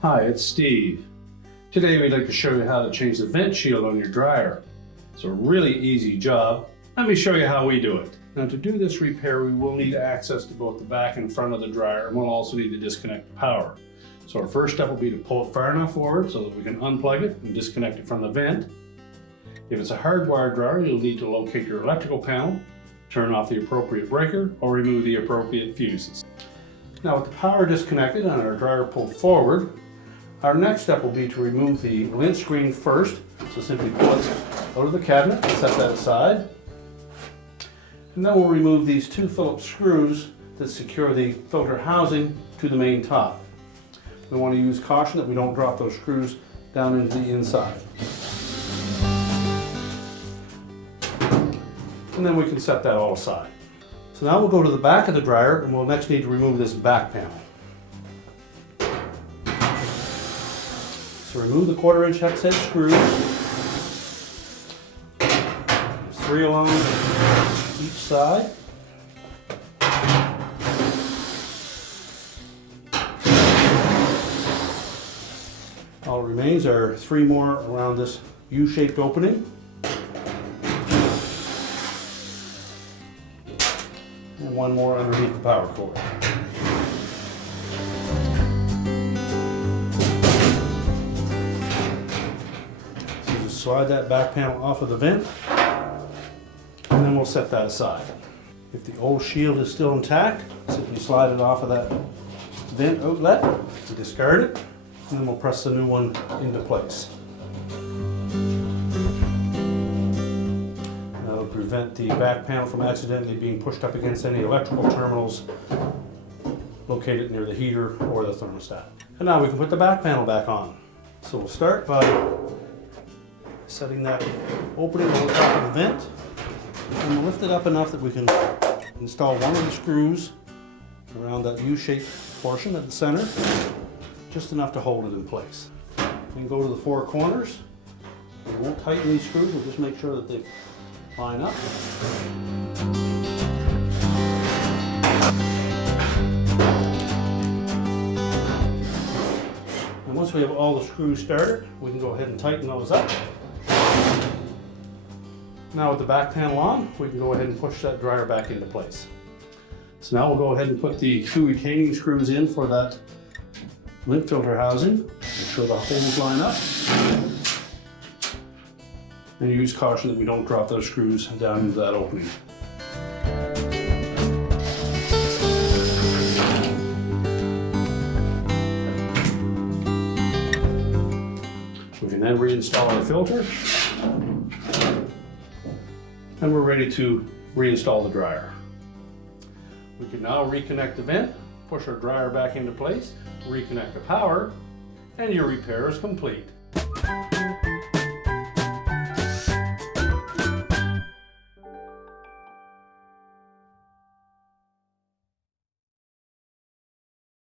Hi, it's Steve. Today we'd like to show you how to change the vent shield on your dryer. It's a really easy job. Let me show you how we do it. Now to do this repair, we will need access to both the back and front of the dryer, and we'll also need to disconnect the power. So our first step will be to pull it far enough forward so that we can unplug it and disconnect it from the vent. If it's a hardwired dryer, you'll need to locate your electrical panel, turn off the appropriate breaker, or remove the appropriate fuses. Now with the power disconnected and our dryer pulled forward, our next step will be to remove the lint screen first. So simply pull it out of the cabinet and set that aside. And then we'll remove these two Phillips screws that secure the filter housing to the main top. We want to use caution that we don't drop those screws down into the inside. And then we can set that all aside. So now we'll go to the back of the dryer and we'll next need to remove this back panel. So remove the 1/4" hex head screws. There's 3 along each side. All that remains are 3 more around this U-shaped opening. And 1 more underneath the power cord. Slide that back panel off of the vent, and then we'll set that aside. If the old shield is still intact, simply slide it off of that vent outlet, and discard it, and then we'll press the new one into place. That'll prevent the back panel from accidentally being pushed up against any electrical terminals located near the heater or the thermostat. And now we can put the back panel back on. So we'll start by setting that opening on the top of the vent, and we'll lift it up enough that we can install one of the screws around that U-shaped portion at the center, just enough to hold it in place. We can go to the 4 corners. We won't tighten these screws, we'll just make sure that they line up. And once we have all the screws started, we can go ahead and tighten those up. Now with the back panel on, we can go ahead and push that dryer back into place. So now we'll go ahead and put the 2 retaining screws in for that lint filter housing. Make sure the holes line up. And use caution that we don't drop those screws down into that opening. We can then reinstall our filter. And we're ready to reinstall the dryer. We can now reconnect the vent, push our dryer back into place, reconnect the power, and your repair is complete.